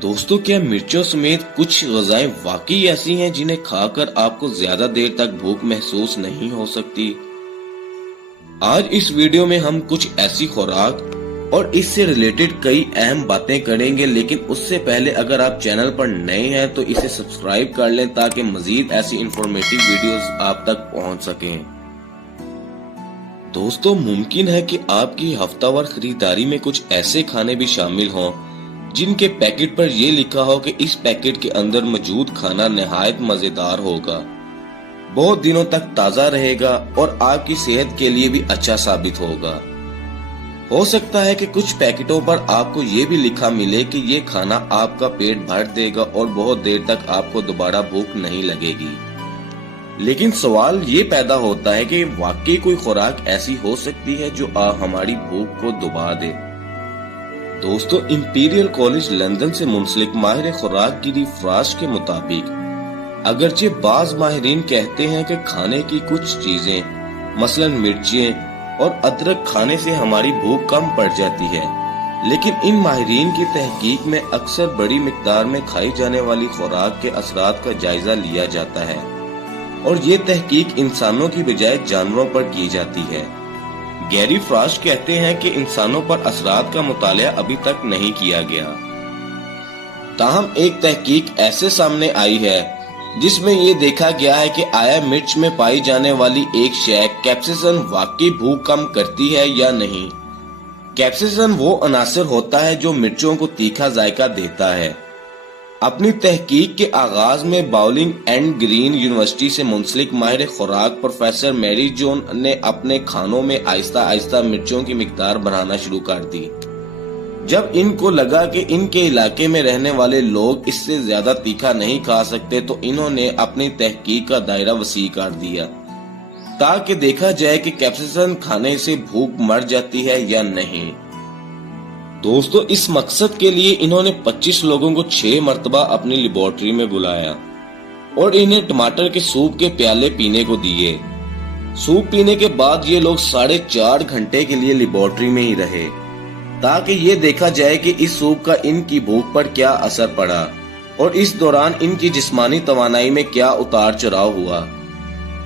दोस्तों, क्या मिर्चों समेत कुछ ग़िज़ाएं वाकई ऐसी हैं जिन्हें खाकर आपको ज्यादा देर तक भूख महसूस नहीं हो सकती? आज इस वीडियो में हम कुछ ऐसी खुराक और इससे रिलेटेड कई अहम बातें करेंगे, लेकिन उससे पहले अगर आप चैनल पर नए हैं तो इसे सब्सक्राइब कर लें ताकि मजीद ऐसी इंफॉर्मेटिव वीडियोस आप तक पहुंच सकें। दोस्तों, मुमकिन है कि आपकी हफ्तावार खरीदारी में कुछ ऐसे खाने भी शामिल हों जिनके पैकेट पर यह लिखा हो कि इस पैकेट के अंदर मौजूद खाना निहायत मजेदार होगा, बहुत दिनों तक ताज़ा रहेगा और आपकी सेहत के लिए भी अच्छा साबित होगा। हो सकता है कि कुछ पैकेटों पर आपको ये भी लिखा मिले कि ये खाना आपका पेट भर देगा और बहुत देर तक आपको दोबारा भूख नहीं लगेगी। लेकिन सवाल ये पैदा होता है कि वाकई कोई खुराक ऐसी हो सकती है जो हमारी भूख को दबा दे। दोस्तों, इंपीरियल कॉलेज लंदन से मुंसलिक माहिर खुराक गिरी फ्राश के मुताबिक अगरचे बाज माहिरीन कहते हैं कि खाने की कुछ चीजें मसलन मिर्चें और अदरक खाने से हमारी भूख कम पड़ जाती है, लेकिन इन माहिरीन की तहकीक में अक्सर बड़ी मिकदार में खाई जाने वाली खुराक के असरात का जायजा लिया जाता है और ये तहकीक इंसानों की बजाय जानवरों पर की जाती है। गैरी फ्राश कहते हैं कि इंसानों पर असरात का मुतालिया अभी तक नहीं किया गया, ताहम एक तहकीक ऐसे सामने आई है जिसमें ये देखा गया है कि आया मिर्च में पाई जाने वाली एक शय कैप्सिसन वाकई भूख कम करती है या नहीं। कैप्सिसन वो अनासर होता है जो मिर्चों को तीखा जायका देता है। अपनी तहकीक के आगाज में बाउलिंग एंड ग्रीन यूनिवर्सिटी से मुंसलिक माहिर खुराक प्रोफेसर मैरी जोन ने अपने खानों में आहिस्ता आहिस्ता मिर्चों की मिकदार बढ़ाना शुरू कर दी। जब इनको लगा कि इनके इलाके में रहने वाले लोग इससे ज्यादा तीखा नहीं खा सकते तो इन्होंने अपनी तहकीक का दायरा वसी कर दिया ताकि देखा जाए कि कैप्सिसन खाने से भूख मर जाती है या नहीं। दोस्तों, इस मकसद के लिए इन्होंने 25 लोगों को 6 मरतबा अपनी लेबोरेटरी में बुलाया और इन्हें टमाटर के सूप के प्याले पीने को दिए। सूप पीने के बाद ये लोग 4.5 घंटे के लिए लेबोरेटरी में ही रहे ताकि ये देखा जाए कि इस सूप का इनकी भूख पर क्या असर पड़ा और इस दौरान इनकी जिस्मानी तवानाई में क्या उतार चढ़ाव हुआ।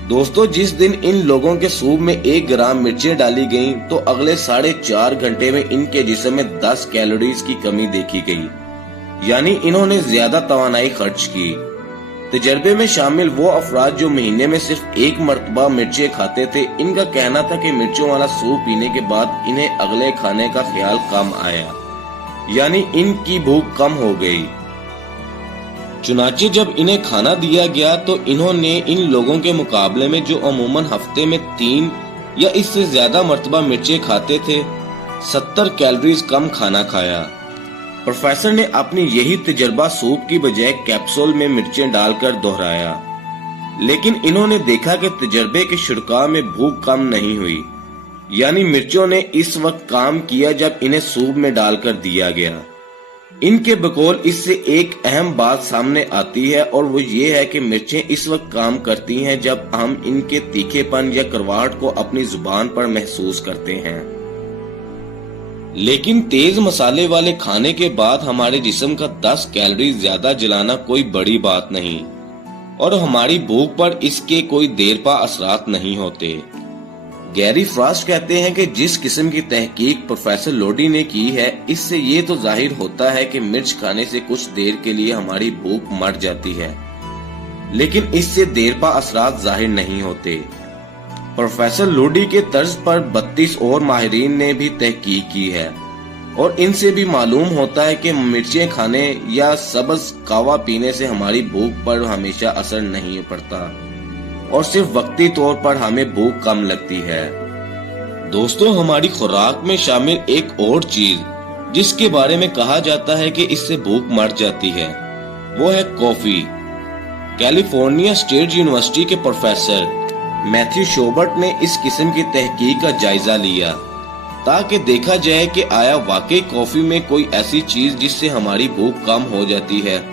दोस्तों, जिस दिन इन लोगों के सूप में 1 ग्राम मिर्चें डाली गईं, तो अगले 4.5 घंटे में इनके जिस्म में 10 कैलोरीज की कमी देखी गई, यानी इन्होंने ज्यादा तवानाई खर्च की। तजर्बे में शामिल वो अफराद जो महीने में सिर्फ 1 मरतबा मिर्चें खाते थे, इनका कहना था कि मिर्चों वाला सूप पीने के बाद इन्हें अगले खाने का ख्याल कम आया, यानी इनकी भूख कम हो गई। चुनाचे जब इन्हें खाना दिया गया तो इन्होंने इन लोगों के मुकाबले में जो अमूमन हफ्ते में 3 या इससे ज्यादा मरतबा मिर्चें खाते थे, 70 कैलोरीज कम खाना खाया। प्रोफेसर ने अपनी यही तजर्बा सूप की बजाय कैप्सूल में मिर्चें डालकर दोहराया, लेकिन इन्होंने देखा कि तजर्बे के शिरका में भूख कम नहीं हुई, यानी मिर्चों ने इस वक्त काम किया जब इन्हें सूप में डालकर दिया गया। इनके बकौल इससे एक अहम बात सामने आती है और वो ये है कि मिर्चें इस वक्त काम करती हैं जब हम इनके तीखेपन या कड़वाहट को अपनी जुबान पर महसूस करते हैं। लेकिन तेज मसाले वाले खाने के बाद हमारे जिस्म का 10 कैलोरी ज्यादा जलाना कोई बड़ी बात नहीं और हमारी भूख पर इसके कोई देरपा असरात नहीं होते। गैरी फ्राश कहते हैं कि जिस किस्म की तहकीक प्रोफेसर लोडी ने की है, इससे ये तो जाहिर होता है कि मिर्च खाने से कुछ देर के लिए हमारी भूख मर जाती है, लेकिन इससे देरपा असरात जाहिर नहीं होते। प्रोफेसर लोडी के तर्ज पर 32 और माहिरीन ने भी तहकीक की है और इनसे भी मालूम होता है कि मिर्चें खाने या सब्ज कावा पीने से हमारी भूख पर हमेशा असर नहीं पड़ता और सिर्फ वक्ती तौर पर हमें भूख कम लगती है। दोस्तों, हमारी खुराक में शामिल एक और चीज जिसके बारे में कहा जाता है कि इससे भूख मर जाती है, वो है कॉफी। कैलिफोर्निया स्टेट यूनिवर्सिटी के प्रोफेसर मैथ्यू शोबर्ट ने इस किस्म की तहकीक का जायजा लिया ताकि देखा जाए कि आया वाकई कॉफी में कोई ऐसी चीज जिससे हमारी भूख कम हो जाती है।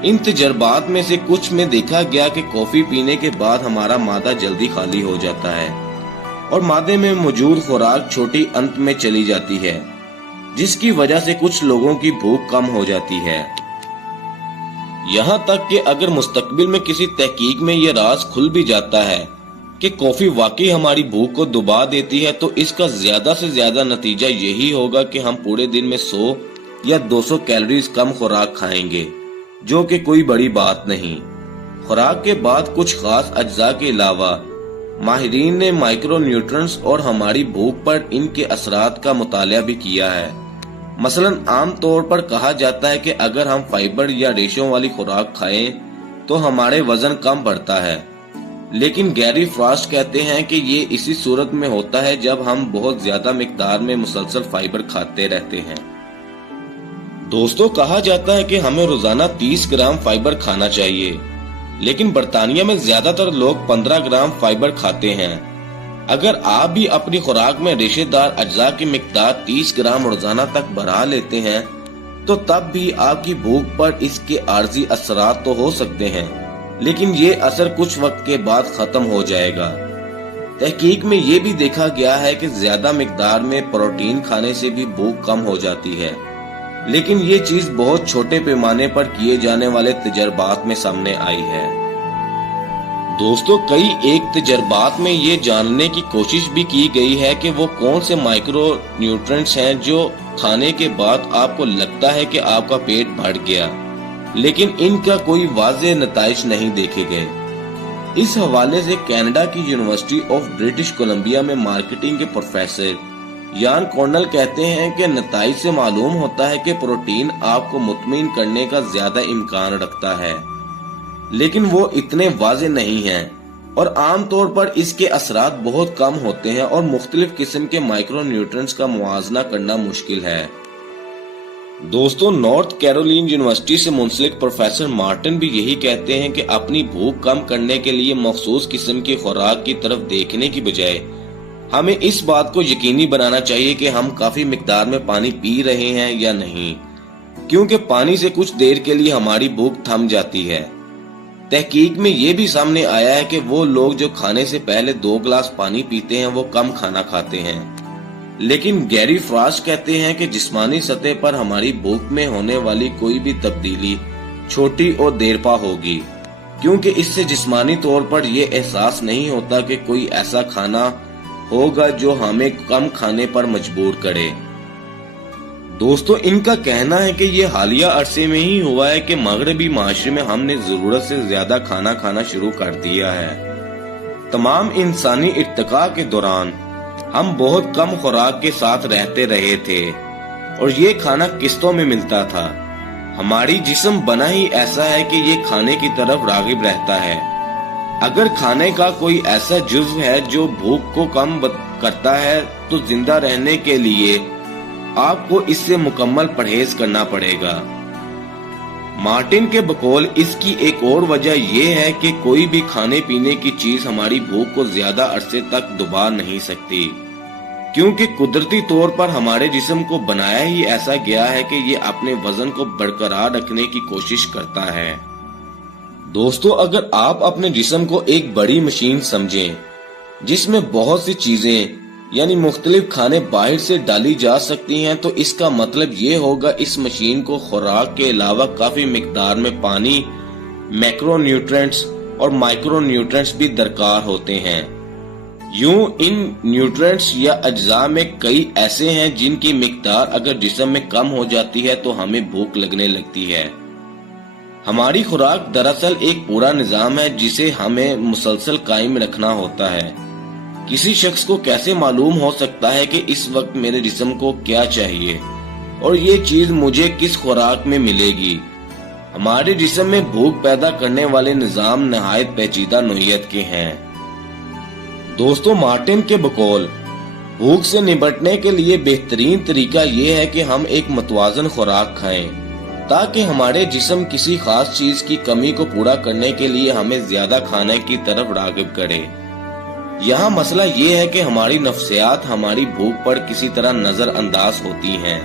इन तजर्बात में से कुछ में देखा गया कि कॉफी पीने के बाद हमारा मादा जल्दी खाली हो जाता है और मादे में मौजूद खुराक छोटी अंत में चली जाती है, जिसकी वजह से कुछ लोगों की भूख कम हो जाती है। یہاں تک کہ اگر مستقبل میں کسی تحقیق میں یہ راز کھل بھی جاتا ہے کہ کافی واقعی ہماری بھوک کو دبا دیتی ہے، تو اس کا زیادہ سے زیادہ نتیجہ یہی ہوگا کہ ہم پورے دن میں 100 یا 200 کیلوریز کم خوراک کھائیں گے، جو کہ کوئی بڑی بات نہیں۔ خوراک کے بعد کچھ خاص اجزاء کے علاوہ ماہرین نے مائکرو نیوٹرنٹس اور ہماری بھوک پر ان کے اثرات کا مطالعہ بھی کیا ہے۔ مثلا عام طور پر کہا جاتا ہے کہ اگر ہم فائبر یا ریشوں والی خوراک کھائیں تو ہمارے وزن کم بڑھتا ہے، لیکن گیری فراسٹ کہتے ہیں کہ یہ اسی صورت میں ہوتا ہے جب ہم بہت زیادہ مقدار میں مسلسل فائبر کھاتے رہتے ہیں۔ دوستو، کہا جاتا ہے کہ ہمیں روزانہ 30 گرام فائبر کھانا چاہیے، لیکن برطانیہ میں زیادہ تر لوگ 15 گرام فائبر کھاتے ہیں۔ اگر آپ بھی اپنی خوراک میں ریشے دار اجزاء کی مقدار 30 گرام روزانہ تک بڑھا لیتے ہیں تو تب بھی آپ کی بھوک پر اس کے عارضی اثرات تو ہو سکتے ہیں، لیکن یہ اثر کچھ وقت کے بعد ختم ہو جائے گا۔ تحقیق میں یہ بھی دیکھا گیا ہے کہ زیادہ مقدار میں پروٹین کھانے سے بھی بھوک کم ہو جاتی ہے، لیکن یہ چیز بہت چھوٹے پیمانے پر کیے جانے والے تجربات میں سامنے آئی ہے۔ دوستو، کئی ایک تجربات میں یہ جاننے کی کوشش بھی کی گئی ہے کہ وہ کون سے مائکرو نیوٹرنٹس ہیں جو کھانے کے بعد آپ کو لگتا ہے کہ آپ کا پیٹ بھر گیا، لیکن ان کا کوئی واضح نتائج نہیں دیکھے گئے۔ اس حوالے سے کینیڈا کی یونیورسٹی آف برٹش کولمبیا میں مارکیٹنگ کے پروفیسر یان کارنل کہتے ہیں کہ نتائج سے معلوم ہوتا ہے کہ پروٹین آپ کو مطمئن کرنے کا زیادہ امکان رکھتا ہے، لیکن وہ اتنے واضح نہیں ہیں اور عام طور پر اس کے اثرات بہت کم ہوتے ہیں اور مختلف قسم کے مائکرو نیوٹرنٹس کا موازنہ کرنا مشکل ہے۔ دوستو، نارتھ کیرولین یونیورسٹی سے منسلک پروفیسر مارٹن بھی یہی کہتے ہیں کہ اپنی بھوک کم کرنے کے لیے مخصوص قسم کی خوراک کی طرف دیکھنے کی بجائے ہمیں اس بات کو یقینی بنانا چاہیے کہ ہم کافی مقدار میں پانی پی رہے ہیں یا نہیں، کیونکہ پانی سے کچھ دیر کے لیے ہماری بھوک تھم جاتی ہے۔ تحقیق میں یہ بھی سامنے آیا ہے کہ وہ لوگ جو کھانے سے پہلے 2 گلاس پانی پیتے ہیں وہ کم کھانا کھاتے ہیں، لیکن گیری فراسٹ کہتے ہیں کہ جسمانی سطح پر ہماری بھوک میں ہونے والی کوئی بھی تبدیلی چھوٹی اور دیر پا ہوگی، کیونکہ اس سے جسمانی طور پر یہ احساس نہیں ہوتا کہ کوئی ایسا کھانا ہوگا جو ہمیں کم کھانے پر مجبور کرے۔ دوستو، ان کا کہنا ہے کہ یہ حالیہ عرصے میں ہی ہوا ہے کہ مغربی معاشرے میں ہم نے ضرورت سے زیادہ کھانا کھانا شروع کر دیا ہے۔ تمام انسانی ارتقاء کے دوران ہم بہت کم خوراک کے ساتھ رہتے رہے تھے اور یہ کھانا قسطوں میں ملتا تھا۔ ہماری جسم بنا ہی ایسا ہے کہ یہ کھانے کی طرف راغب رہتا ہے۔ اگر کھانے کا کوئی ایسا جزو ہے جو بھوک کو کم کرتا ہے تو زندہ رہنے کے لیے آپ کو اس سے مکمل پرہیز کرنا پڑے گا۔ مارٹن کے بقول اس کی ایک اور وجہ یہ ہے کہ کوئی بھی کھانے پینے کی چیز ہماری بھوک کو زیادہ عرصے تک دبا نہیں سکتی، کیونکہ قدرتی طور پر ہمارے جسم کو بنایا ہی ایسا گیا ہے کہ یہ اپنے وزن کو برقرار رکھنے کی کوشش کرتا ہے۔ دوستو، اگر آپ اپنے جسم کو ایک بڑی مشین سمجھیں جس میں بہت سی چیزیں یعنی مختلف کھانے باہر سے ڈالی جا سکتی ہیں، تو اس کا مطلب یہ ہوگا اس مشین کو خوراک کے علاوہ کافی مقدار میں پانی، میکرو نیوٹرنٹس اور مائکرو نیوٹرنٹس بھی درکار ہوتے ہیں۔ یوں ان نیوٹرنٹس یا اجزاء میں کئی ایسے ہیں جن کی مقدار اگر جسم میں کم ہو جاتی ہے تو ہمیں بھوک لگنے لگتی ہے۔ ہماری خوراک دراصل ایک پورا نظام ہے جسے ہمیں مسلسل قائم رکھنا ہوتا ہے۔ کسی شخص کو کیسے معلوم ہو سکتا ہے کہ اس وقت میرے جسم کو کیا چاہیے اور یہ چیز مجھے کس خوراک میں ملے گی؟ ہمارے جسم میں بھوک پیدا کرنے والے نظام نہایت پیچیدہ نوعیت کے ہیں۔ دوستو، مارٹن کے بقول بھوک سے نمٹنے کے لیے بہترین طریقہ یہ ہے کہ ہم ایک متوازن خوراک کھائیں تاکہ ہمارے جسم کسی خاص چیز کی کمی کو پورا کرنے کے لیے ہمیں زیادہ کھانے کی طرف راغب کرے۔ یہاں مسئلہ یہ ہے کہ ہماری نفسیات ہماری بھوک پر کسی طرح نظر انداز ہوتی ہیں۔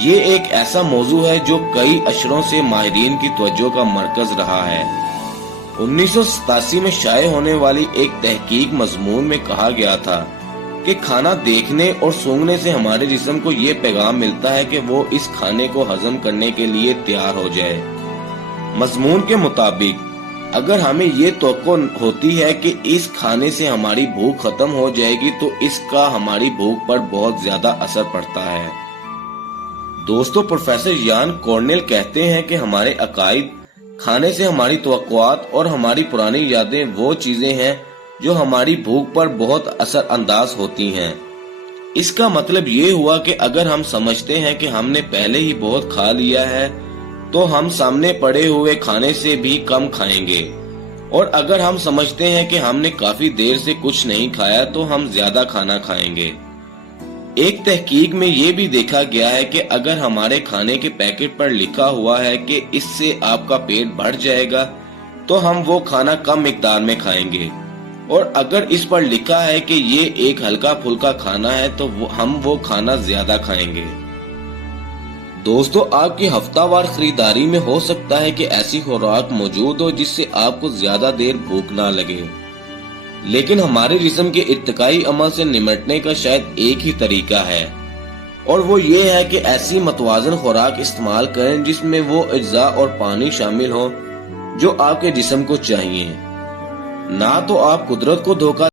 یہ ایک ایسا موضوع ہے جو کئی اشروں سے ماہرین کی توجہ کا مرکز رہا ہے۔ 1987 میں شائع ہونے والی ایک تحقیق مضمون میں کہا گیا تھا کہ کھانا دیکھنے اور سونگھنے سے ہمارے جسم کو یہ پیغام ملتا ہے کہ وہ اس کھانے کو ہضم کرنے کے لیے تیار ہو جائے۔ मजमून के मुताबिक अगर हमें ये तवक्को होती है कि इस खाने से हमारी भूख खत्म हो जाएगी तो इसका हमारी भूख पर बहुत ज्यादा असर पड़ता है। दोस्तों, प्रोफेसर यान कॉर्नेल कहते हैं कि हमारे अकायद, खाने से हमारी तवक्कुआत और हमारी पुरानी यादें वो चीजें हैं जो हमारी भूख पर बहुत असर अंदाज होती हैं। इसका मतलब ये हुआ कि अगर हम समझते हैं कि हमने पहले ही बहुत खा लिया है तो हम सामने पड़े हुए खाने से भी कम खाएंगे, और अगर हम समझते हैं कि हमने काफी देर से कुछ नहीं खाया तो हम ज्यादा खाना खाएंगे। एक तहकीक में ये भी देखा गया है कि अगर हमारे खाने के पैकेट पर लिखा हुआ है कि इससे आपका पेट भर जाएगा तो हम वो खाना कम मिकदार में खाएंगे, और अगर इस पर लिखा है कि ये एक हल्का फुल्का खाना है तो हम वो खाना ज्यादा खाएंगे। दोस्तों, आपकी हफ्तावार खरीदारी में हो सकता है कि ऐसी खुराक मौजूद हो जिससे आपको ज्यादा देर भूख ना लगे, लेकिन हमारे जिस्म के इर्तिकाई अमल से निमटने का शायद एक ही तरीका है, और वो ये है कि ऐसी मतवाजन खुराक इस्तेमाल करें जिसमें वो अज्जा और पानी शामिल हो जो आपके जिस्म को चाहिए। ना तो आप कुदरत को धोखा